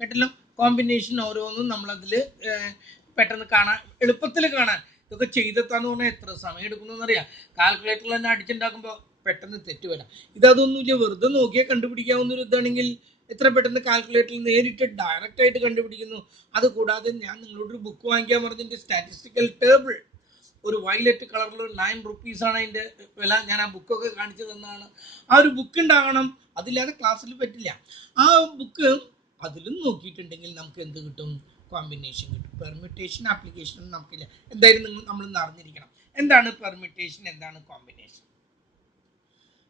കേട്ടല്ലോ. കോമ്പിനേഷൻ ഓരോന്നും നമ്മളതിൽ പെട്ടെന്ന് കാണാൻ, എളുപ്പത്തിൽ കാണാൻ. ഇതൊക്കെ ചെയ്തെത്താന്ന് പറഞ്ഞാൽ എത്ര സമയം എടുക്കുന്നു അറിയാം. കാൽക്കുലേറ്ററിൽ തന്നെ അടിച്ചുണ്ടാക്കുമ്പോൾ പെട്ടെന്ന് തെറ്റ് വരാം. ഇതൊന്നുമില്ല, വെറുതെ നോക്കിയാൽ കണ്ടുപിടിക്കാവുന്ന ഒരു ഇതാണെങ്കിൽ എത്ര പെട്ടെന്ന് കാൽക്കുലേറ്ററിൽ നേരിട്ട് ഡയറക്റ്റ് ആയിട്ട് കണ്ടുപിടിക്കുന്നു. അതുകൂടാതെ ഞാൻ നിങ്ങളോടൊരു ബുക്ക് വാങ്ങിക്കാൻ പറഞ്ഞതിൻ്റെ സ്റ്റാറ്റിസ്റ്റിക്കൽ ടേബിൾ, ഒരു വയലറ്റ് കളറിൽ 9 റുപ്പീസാണ് അതിൻ്റെ വില. ഞാൻ ആ ബുക്കൊക്കെ കാണിച്ചു തന്നാണ്. ആ ഒരു ബുക്ക് ഉണ്ടാകണം, അതില്ലാതെ ക്ലാസ്സിൽ പറ്റില്ല. ആ ബുക്ക് അതിലും നോക്കിയിട്ടുണ്ടെങ്കിൽ നമുക്ക് എന്ത് കിട്ടും? കോമ്പിനേഷൻ കിട്ടും. പെർമ്യൂട്ടേഷൻ ആപ്ലിക്കേഷൻ നമുക്കില്ല. എന്തായാലും നമ്മൾ അറിഞ്ഞിരിക്കണം എന്താണ് പെർമ്യൂട്ടേഷൻ, എന്താണ് combination.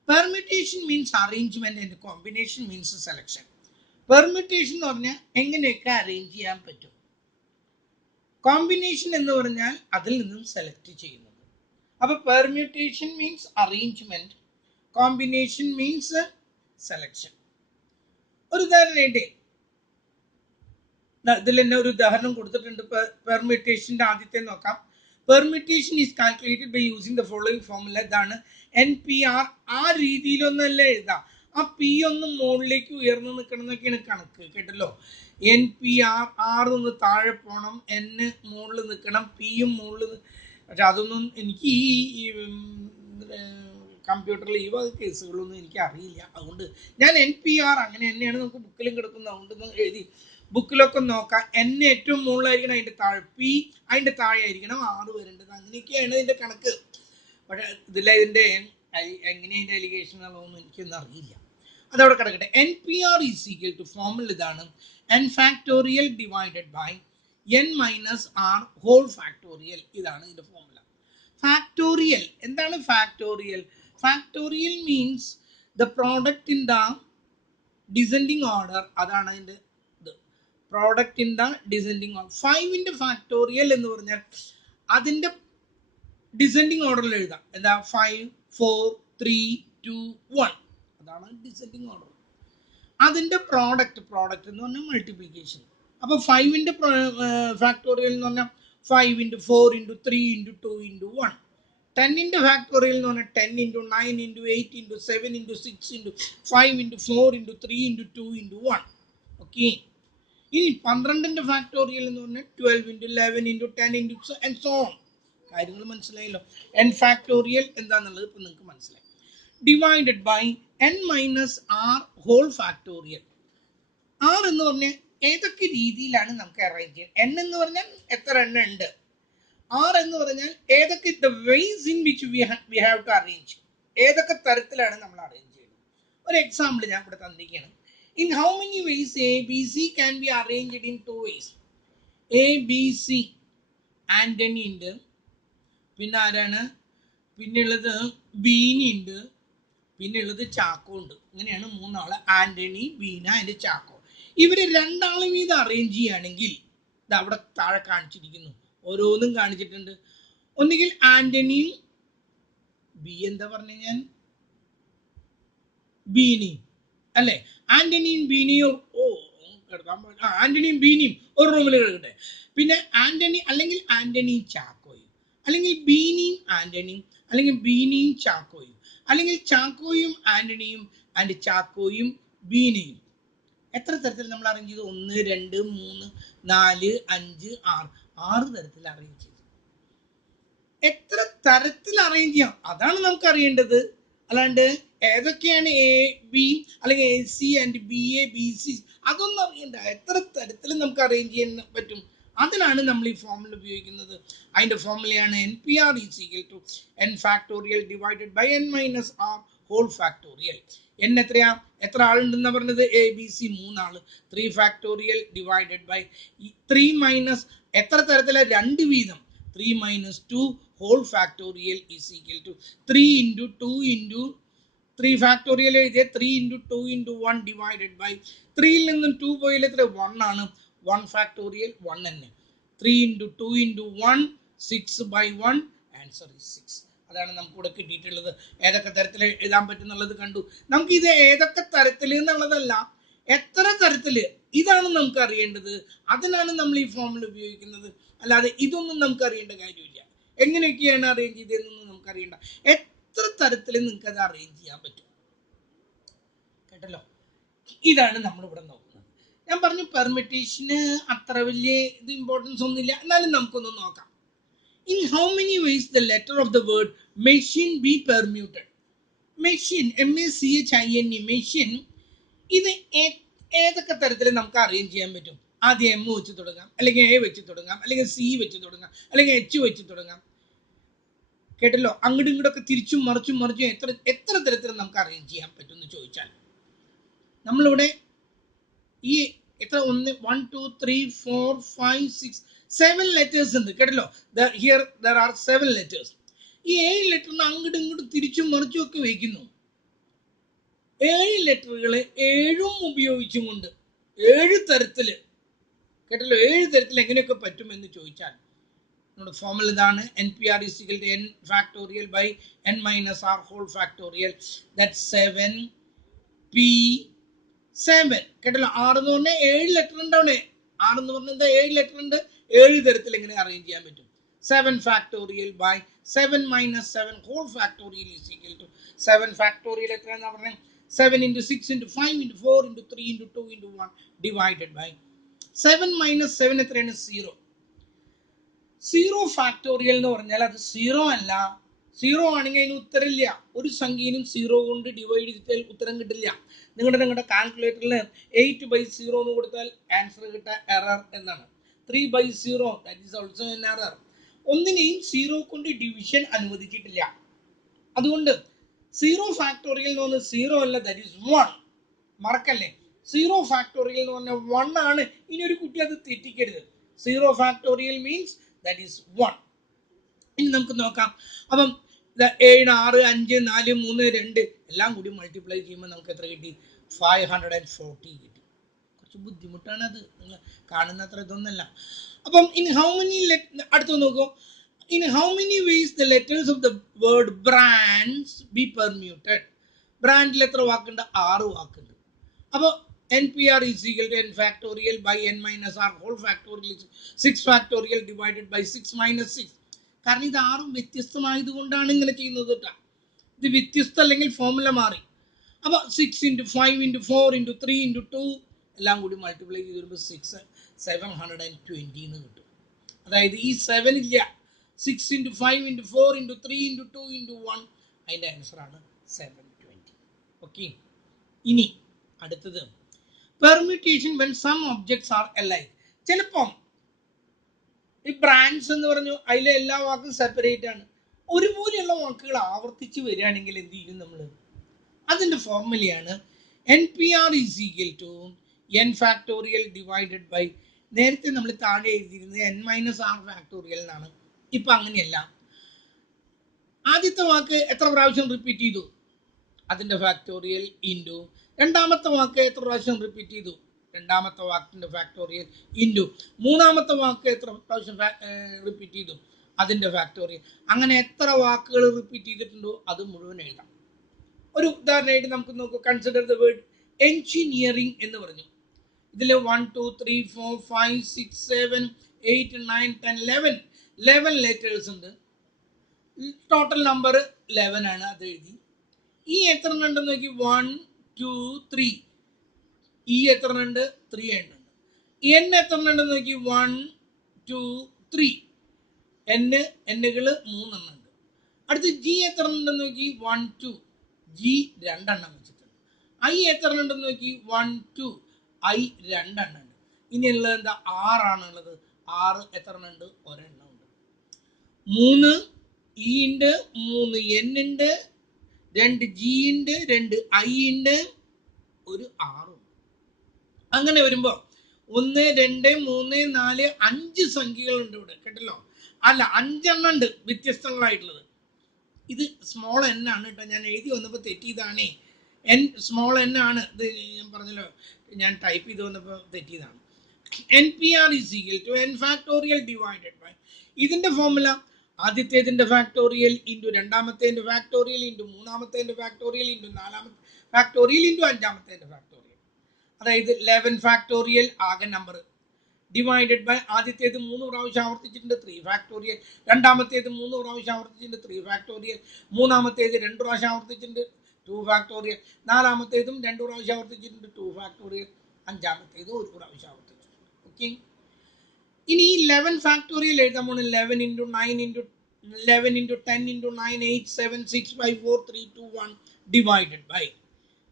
Permutation means arrangement and combination means selection. Permutation എന്ന് പറഞ്ഞാൽ എങ്ങനെയൊക്കെ അറേഞ്ച് ചെയ്യാൻ പറ്റും. കോമ്പിനേഷൻ എന്ന് പറഞ്ഞാൽ അതിൽ നിന്നും സെലക്ട് ചെയ്യുന്നത്. അപ്പൊ permutation means arrangement, combination means selection. ഒരു ഉദാഹരണമായിട്ട് ഇതിൽ തന്നെ ഒരു ഉദാഹരണം കൊടുത്തിട്ടുണ്ട്. പെർമ്യൂട്ടേഷന്റെ ആദ്യത്തെ നോക്കാം. Permutation is calculated by using the following formula. ഇതാണ് NPR. ആ രീതിയിലൊന്നല്ല എഴുതാം. ആ പി ഒന്ന് മുകളിലേക്ക് ഉയർന്നു നിൽക്കണം എന്നൊക്കെയാണ് കണക്ക്, കേട്ടല്ലോ. NPR, ആർ നിന്ന് താഴെ പോകണം, N മുകളിൽ നിൽക്കണം, പിയും മുകളിൽ. പക്ഷെ അതൊന്നും എനിക്ക് ഈ കമ്പ്യൂട്ടറിൽ ഈ വക കേസുകളൊന്നും എനിക്ക് അറിയില്ല. അതുകൊണ്ട് ഞാൻ NPR അങ്ങനെ തന്നെയാണ് നമുക്ക് ബുക്കിലും കിടക്കുന്നത്. അതുകൊണ്ട് എഴുതി ബുക്കിലൊക്കെ നോക്കാം. N ഏറ്റവും മുകളിലായിരിക്കണം, അതിൻ്റെ താഴെ പി, അതിൻ്റെ താഴെ ആയിരിക്കണം 6 വരേണ്ടത്. അങ്ങനെയൊക്കെയാണ് ഇതിൻ്റെ കണക്ക്. പക്ഷെ ഇതിൻ്റെ എങ്ങനെ അതിൻ്റെ അലിഗേഷൻ എന്നുള്ളതൊന്നും എനിക്കൊന്നും അറിയില്ല. അതവിടെ കിടക്കട്ടെ. NPR is equal to formula ഇതാണ്, N factorial divided by N minus R whole factorial. ഇതാണ് ഇതിൻ്റെ ഫോർമുല. ഫാക്ടോറിയൽ എന്താണ്? Factorial factorial means the product in the descending order. അതാണ് അതിൻ്റെ product in the descending order. 5ന്റെ ഫാക്ടോറിയൽ എന്ന് പറഞ്ഞാൽ അതിൻ്റെ ഡിസെൻഡിങ് ഓർഡറിൽ എഴുതാം. എന്താ? 5, 4, 3, 2, 1. അതാണ് ഡിസെൻഡിങ് ഓർഡർ. അതിൻ്റെ പ്രോഡക്റ്റ് എന്ന് പറഞ്ഞാൽ മൾട്ടിപ്ലിക്കേഷൻ. അപ്പോൾ 5ന്റെ ഫാക്ടോറിയൽ എന്ന് പറഞ്ഞാൽ 5 × 4 × 3 × 2 × 1. 10ന്റെ ഫാക്ടോറിയൽ എന്ന് പറഞ്ഞാൽ 10 × 9 × 8 × 7 × 6 × 5 × 4 × 3 × 2 × 1. ഓക്കെ, ഇനി 12ന്റെ ഫാക്ടോറിയൽ എന്ന് പറഞ്ഞാൽ 12 into 11 into 10 into and so on. കാര്യങ്ങൾ മനസ്സിലായല്ലോ. എൻ ഫാക്ടോറിയൽ എന്താണെന്നുള്ളത് ഇപ്പം നിങ്ങൾക്ക് മനസ്സിലായി. Divided by N minus R whole factorial. R എന്ന് പറഞ്ഞാൽ ഏതൊക്കെ രീതിയിലാണ് നമുക്ക് അറേഞ്ച് ചെയ്യുന്നത്. എൻ എന്ന് പറഞ്ഞാൽ എത്ര എണ്ണം ഉണ്ട്. ആർ എന്ന് പറഞ്ഞാൽ ഏതൊക്കെ the ways in which we have to arrange, ഏതൊക്കെ തരത്തിലാണ് നമ്മൾ അറേഞ്ച് ചെയ്യുന്നത്. ഒരു എക്സാമ്പിൾ ഞാൻ ഇവിടെ തന്നിരിക്കുകയാണ്. In how many ways A B C can be arranged in 2 ways. A B C Antony ഉണ്ട്, പിന്നെ ആരാണ്, പിന്നെയുള്ളത് ബീനി ഉണ്ട്, പിന്നെയുള്ളത് ചാക്കോ ഉണ്ട്. ഇങ്ങനെയാണ് മൂന്നാള്, ആന്റണി, ബീന ആൻഡ് ചാക്കോ. ഇവര് രണ്ടാളും വീതം അറേഞ്ച് ചെയ്യുകയാണെങ്കിൽ ഇത് അവിടെ താഴെ കാണിച്ചിരിക്കുന്നു, ഓരോന്നും കാണിച്ചിട്ടുണ്ട്. ഒന്നുകിൽ ആന്റണിയും ബി എന്താ പറഞ്ഞു ഞാൻ ബീനിയും അല്ലെ, ആന്റണിയും ബീനിയും ആന്റണിയും ബീനിയും ഒരു റൂമിൽ കിടക്കട്ടെ. പിന്നെ ആന്റണി അല്ലെങ്കിൽ ആന്റണിയും ചാക്കോയും, അല്ലെങ്കിൽ ബീനിയും ആന്റണിയും, അല്ലെങ്കിൽ ബീനിയും ചാക്കോയും, അല്ലെങ്കിൽ ചാക്കോയും ആന്റണിയും ആൻഡ് ചാക്കോയും ബീനിയും. എത്ര തരത്തിൽ നമ്മൾ അറേഞ്ച് ചെയ്തു? 1 2 3 4 5 6 6 തരത്തിൽ അറേഞ്ച് ചെയ്തു. എത്ര തരത്തിൽ അറേഞ്ച് ചെയ്യാം അതാണ് നമുക്ക് അറിയേണ്ടത്. അല്ലാണ്ട് ഏതൊക്കെയാണ് എ ബി അല്ലെങ്കിൽ A C and B A B C അതൊന്നും അറിയണ്ട. എത്ര തരത്തിൽ നമുക്ക് അറേഞ്ച് ചെയ്യാൻ പറ്റും, അതിനാണ് നമ്മൾ ഈ ഫോർമുല ഉപയോഗിക്കുന്നത്. അതിന്റെ ഫോർമുലയാണ് N P R is equal to N factorial divided by N minus R whole factorial. N എത്രയാ, എത്ര ആളുണ്ടെന്ന് പറഞ്ഞത്? എ ബി സി 3 ആള്. 3 ഫാക്ടോറിയൽ ഡിവൈഡഡ് ബൈ 3 മൈനസ് എത്ര തരത്തിലെ 2 വീതം 3 minus 2 whole factorial is equal to 3 into 2 into 3 factorial എഴുതിയ 3 into 2 into 1 divided by 3 ൽ നിന്നും 2 പോയാൽ എത്ര 1 ആണ്. 1 factorial 1 തന്നെ. 3 into 2 into 1 6 by 1 answer is 6. അതാണ് നമുക്ക് ഇവിടെ കിട്ടിയിട്ടുള്ളത്. ഏതൊക്കെ തരത്തിൽ എഴുതാൻ പറ്റുന്നുള്ളത് കണ്ടു. നമുക്ക് ഇത് ഏതൊക്കെ തരത്തിൽ എന്നുള്ളതല്ല, എത്ര തരത്തില് ഇതാണ് നമുക്ക് അറിയേണ്ടത്. അതിനാണ് നമ്മൾ ഈ ഫോർമുല ഉപയോഗിക്കുന്നത്. അല്ലാതെ ഇതൊന്നും നമുക്ക് അറിയേണ്ട കാര്യമില്ല. എങ്ങനെയൊക്കെയാണ് അറേഞ്ച് ചെയ്തതെന്നൊന്നും നമുക്ക് അറിയണ്ട. എത്ര തരത്തിൽ നിങ്ങൾക്ക് അത് അറേഞ്ച് ചെയ്യാൻ പറ്റും. കേട്ടല്ലോ, ഇതാണ് നമ്മൾ ഇവിടെ നോക്കുന്നത്. ഞാൻ പറഞ്ഞു പെർമിറ്റേഷന് അത്ര വലിയ ഇത് ഇമ്പോർട്ടൻസ് ഒന്നുമില്ല, എന്നാലും നമുക്കൊന്ന് നോക്കാം. In how many ways the letter of the word machine be permuted? Machine, M-A-C-H-I-N-E, machine, ഇത് ഏതൊക്കെ തരത്തിൽ നമുക്ക് അറേഞ്ച് ചെയ്യാൻ പറ്റും. ആദ്യം എം വെച്ച് തുടങ്ങാം, അല്ലെങ്കിൽ എ വെച്ച് തുടങ്ങാം, അല്ലെങ്കിൽ സി വെച്ച് തുടങ്ങാം, അല്ലെങ്കിൽ എച്ച് വെച്ച് തുടങ്ങാം. കേട്ടല്ലോ, അങ്ങോട്ടും ഇങ്ങോട്ടൊക്കെ തിരിച്ചും മറിച്ചും എത്ര തരത്തിൽ നമുക്ക് അറേഞ്ച് ചെയ്യാൻ പറ്റും എന്ന് ചോദിച്ചാൽ, നമ്മളിവിടെ ഈ എത്ര 1 2 3 4 5 6 7 ലെറ്റേഴ്സ് ഉണ്ട്. കേട്ടല്ലോ, ഹിയർ ദർ ആർ 7 ലെറ്റേഴ്സ്. ഈ 7 ലെറ്ററിന് അങ്ങോട്ടും ഇങ്ങോട്ടും തിരിച്ചും മറിച്ചും ഒക്കെ വയ്ക്കുന്നു. 7 ലെറ്ററുകളെ 7ഉം ഉപയോഗിച്ചും കൊണ്ട് 7 തരത്തില്, കേട്ടല്ലോ, 7 തരത്തിൽ എങ്ങനെയൊക്കെ പറ്റുമെന്ന് ചോദിച്ചാൽ നമ്മുടെ ഫോർമുല ഇതാണ്. N P R is equal to N factorial by N minus R whole factorial. That 7 P 7. കേട്ടല്ലോ, 6 എന്ന് പറഞ്ഞാൽ 7 ലെറ്റർ ഉണ്ട് അവിടെ. 6 എന്ന് പറഞ്ഞാൽ എന്താ, 7 ലെറ്റർ ഉണ്ട്. 7 തരത്തിൽ എങ്ങനെ അറേഞ്ച് ചെയ്യാൻ പറ്റും. 7 factorial by 7 minus 7 whole factorial is equal to 7 factorial എത്രയാണെന്ന് പറഞ്ഞാൽ 7 into 6 into 5 into 4 into 3 into 2 into 1 divided by 7 minus 7 എത്രയാണ് 0. 0 ഫാക്ടോറിയൽ എന്ന് പറഞ്ഞാൽ അത് 0 അല്ല. 0 ആണെങ്കിൽ അതിന് ഉത്തരമില്ല. ഒരു സംഖ്യനും 0 കൊണ്ട് ഡിവൈഡ് ചെയ്താൽ ഉത്തരം കിട്ടില്ല. നിങ്ങളുടെ കാൽക്കുലേറ്ററിൽ 8/0 എന്ന് കൊടുത്താൽ ആൻസർ കിട്ടാൻ എറർ എന്നാണ്. 3/0 that is also an error. ഒന്നിനെയും 0 കൊണ്ട് ഡിവിഷൻ അനുവദിച്ചിട്ടില്ല. അതുകൊണ്ട് 0 ഫാക്ടോറിയൽ എന്ന് പറഞ്ഞാൽ 0 അല്ല, ദാറ്റ് ഈസ് 1. മറക്കല്ലേ, 0 ഫാക്ടോറിയൽ എന്ന് പറഞ്ഞാൽ 1 ആണ്. ഇനി ഒരു കുട്ടി അത് തെറ്റിക്കരുത്. 0 ഫാക്ടോറിയൽ മീൻസ് ദാറ്റ് ഈസ് 1. ഇനി നമുക്ക് നോക്കാം. അപ്പം 7 6 5 4 3 2 എല്ലാം കൂടി മൾട്ടിപ്ലൈ ചെയ്യുമ്പോൾ നമുക്ക് എത്ര കിട്ടി? 540 കിട്ടി. കുറച്ച് ബുദ്ധിമുട്ടാണ് അത്, നിങ്ങൾ കാണുന്ന അത്ര ഇതൊന്നല്ല. അപ്പം ഇൻ ഹൗ മെനി, അടുത്ത് നോക്കൂ. In how many ways the letters of the word brands be permuted? ബ്രാൻഡിൽ എത്ര വാക്കുണ്ട്? 6 വാക്കുണ്ട്. അപ്പോൾ n P R is equal to N factorial by N minus R whole factorial 6 factorial divided by 6 minus 6. കാരണം ഇത് 6ഉം വ്യത്യസ്തമായതുകൊണ്ടാണ് ഇങ്ങനെ ചെയ്യുന്നത് കേട്ടോ. ഇത് വ്യത്യസ്ത അല്ലെങ്കിൽ ഫോർമുല മാറി. അപ്പോൾ 6 into 5 into 4 into 3 into 2 എല്ലാം കൂടി മൾട്ടിപ്ലൈ ചെയ്ത് വരുമ്പോൾ 720 എന്ന് കിട്ടും. അതായത് ഈ 7 ഇല്ല, 6 × 5 × 4 × 3 × 2 × 1, അതിൻ്റെ ആൻസറാണ് 720. ഓക്കെ, ഇനി അടുത്തത് permutation when some objects are alike. ചിലപ്പം ഈ ബ്രാഞ്ച് എന്ന് പറഞ്ഞു അതിലെ എല്ലാ വാക്കും സെപ്പറേറ്റ് ആണ്, ഒരുപോലെയുള്ള വാക്കുകൾ ആവർത്തിച്ച് വരികയാണെങ്കിൽ എന്ത് ചെയ്യും നമ്മൾ? അതിൻ്റെ ഫോർമുലയാണ് NPR is equal to n factorial divided by, നേരത്തെ നമ്മൾ താഴെ എഴുതിയിരുന്നത് n-r ഫാക്ടോറിയൽ എന്നാണ്, ഇപ്പം അങ്ങനെയല്ല. ആദ്യത്തെ വാക്ക് എത്ര പ്രാവശ്യം റിപ്പീറ്റ് ചെയ്തു, അതിൻ്റെ ഫാക്ടോറിയൽ ഇൻറ്റു രണ്ടാമത്തെ വാക്ക് എത്ര പ്രാവശ്യം റിപ്പീറ്റ് ചെയ്തു, രണ്ടാമത്തെ വാക്കിൻ്റെ ഫാക്ടോറിയൽ ഇൻറ്റു മൂന്നാമത്തെ വാക്ക് എത്ര പ്രാവശ്യം റിപ്പീറ്റ് ചെയ്തു, അതിൻ്റെ ഫാക്ടോറിയൽ. അങ്ങനെ എത്ര വാക്കുകൾ റിപ്പീറ്റ് ചെയ്തിട്ടുണ്ടോ അത് മുഴുവൻ എഴുതാം. ഒരു ഉദാഹരണമായിട്ട് നമുക്ക് നോക്കൂ. കൺസിഡർ ദ വേർഡ് എൻജിനീയറിംഗ് എന്ന് പറഞ്ഞു. ഇതിൽ 1 2 3 4 5 6 7 8 9 10 11 ലെറ്റേഴ്സ് ഉണ്ട്. ടോട്ടൽ നമ്പർ 11 ആണ്, അത് എഴുതി. ഈ എത്ര ഉണ്ടെന്ന് നോക്കി, 1 2 3. ഈ എത്ര ഉണ്ട്, 3 ഉണ്ട്. എൻ എത്ര ഉണ്ടെന്ന് നോക്കി, 1 2 3. എന്നുകൾ 3 ഉണ്ട്. അടുത്ത് ജി എത്ര ഉണ്ടെന്ന് നോക്കി, 1 2. ജി 2 വെച്ചിട്ടുണ്ട്. ഐ എത്ര ഉണ്ടെന്ന് നോക്കി, 1 2. ഐ 2 ഉണ്ട്. ഇനി ഉള്ളത് എന്താ, 6 ആണുള്ളത്. 6 എത്ര ഉണ്ട്, 1 ഉണ്ട്. 3 ഇ ഉണ്ട്, 3 എൻ ഉണ്ട്, 2 ജി ഉണ്ട്, 2 ഐ ഉണ്ട്, ഒരു 6 ഉണ്ട്. അങ്ങനെ വരുമ്പോൾ 1 2 3 4 5 സംഖ്യകളുണ്ട് ഇവിടെ, കേട്ടല്ലോ. അല്ല, 5 ഉണ്ട് വ്യത്യസ്തങ്ങളായിട്ടുള്ളത്. ഇത് സ്മോൾ എൻ ആണ് കേട്ടോ, ഞാൻ എഴുതി വന്നപ്പോൾ തെറ്റിയതാണേ. എൻ സ്മോൾ എൻ ആണ്, ഇത് ഞാൻ പറഞ്ഞല്ലോ, ഞാൻ ടൈപ്പ് ചെയ്ത് വന്നപ്പോൾ തെറ്റിയതാണ്. NPR is equal to n factorial divided by, ഇതിൻ്റെ ഫോർമുല ആദ്യത്തേതിൻ്റെ ഫാക്ടോറിയൽ ഇൻറ്റു രണ്ടാമത്തേതിൻ്റെ ഫാക്ടോറിയൽ ഇൻറ്റു മൂന്നാമത്തേതിൻ്റെ ഫാക്ടോറിയൽ ഇൻറ്റു നാലാമത്തെ ഫാക്ടോറിയൽ ഇൻറ്റു അഞ്ചാമത്തേതിൻ്റെ ഫാക്ടോറിയൽ. അതായത് 11 ഫാക്ടോറിയൽ ആകെ നമ്പർ ഡിവൈഡഡ് ബൈ ആദ്യത്തേത് 3 പ്രാവശ്യം ആവർത്തിച്ചിട്ടുണ്ട് 3 ഫാക്ടോറിയൽ, രണ്ടാമത്തേത് 3 പ്രാവശ്യം ആവർത്തിച്ചിട്ടുണ്ട് 3 ഫാക്ടോറിയൽ, മൂന്നാമത്തേത് 2 പ്രാവശ്യം ആവർത്തിച്ചിട്ടുണ്ട് 2 ഫാക്ടോറിയൽ, നാലാമത്തേതും 2 പ്രാവശ്യം ആവർത്തിച്ചിട്ടുണ്ട് 2 ഫാക്ടോറിയൽ, അഞ്ചാമത്തേത് 1 പ്രാവശ്യം ആവർത്തിച്ചിട്ടുണ്ട്. ഓക്കെ, ഇനി 11 ഫാക്ടോറിയൽ എഴുതാൻ പോണ്. 11 × 9 × 11 × 10 × 9 8 7 6 5 4 3 2 1 ഡിവൈഡഡ് ബൈ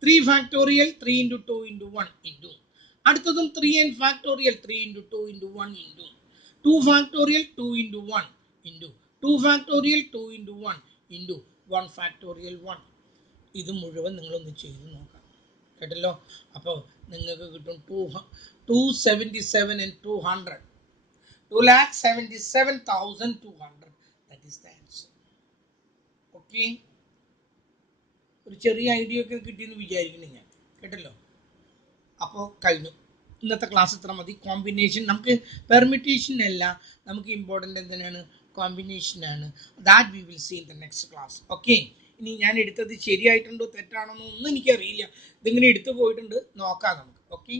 3 ഫാക്ടോറിയൽ 3 × 2 × 1 ഇൻറ്റു അടുത്തതും 3n factorial 3 × 2 × 1 into 2 factorial 2 × 1 into 2 factorial 2 × 1 into 1 factorial 1. ഇത് മുഴുവൻ നിങ്ങളൊന്ന് ചെയ്ത് നോക്കാം, കേട്ടല്ലോ. അപ്പോൾ നിങ്ങൾക്ക് കിട്ടും 277 and 200, 2,77,200. That is the answer. Okay, ഒരു ചെറിയ ഐഡിയ ഒക്കെ കിട്ടിയെന്ന് വിചാരിക്കുന്നു ഞാൻ, കേട്ടല്ലോ. അപ്പോൾ കഴിഞ്ഞു ഇന്നത്തെ ക്ലാസ്. ഇത്ര മതി. കോമ്പിനേഷൻ നമുക്ക് പെർമിറ്റേഷൻ അല്ല, നമുക്ക് ഇമ്പോർട്ടൻ്റ് എന്തിനാണ്, കോമ്പിനേഷനാണ്. That we will see in the next class. Okay, ഇനി ഞാൻ എടുത്തത് ശരിയായിട്ടുണ്ടോ തെറ്റാണോ ഒന്നും എനിക്കറിയില്ല. ഇതിങ്ങനെ എടുത്തു പോയിട്ടുണ്ട്, നോക്കാം നമുക്ക്. ഓക്കെ.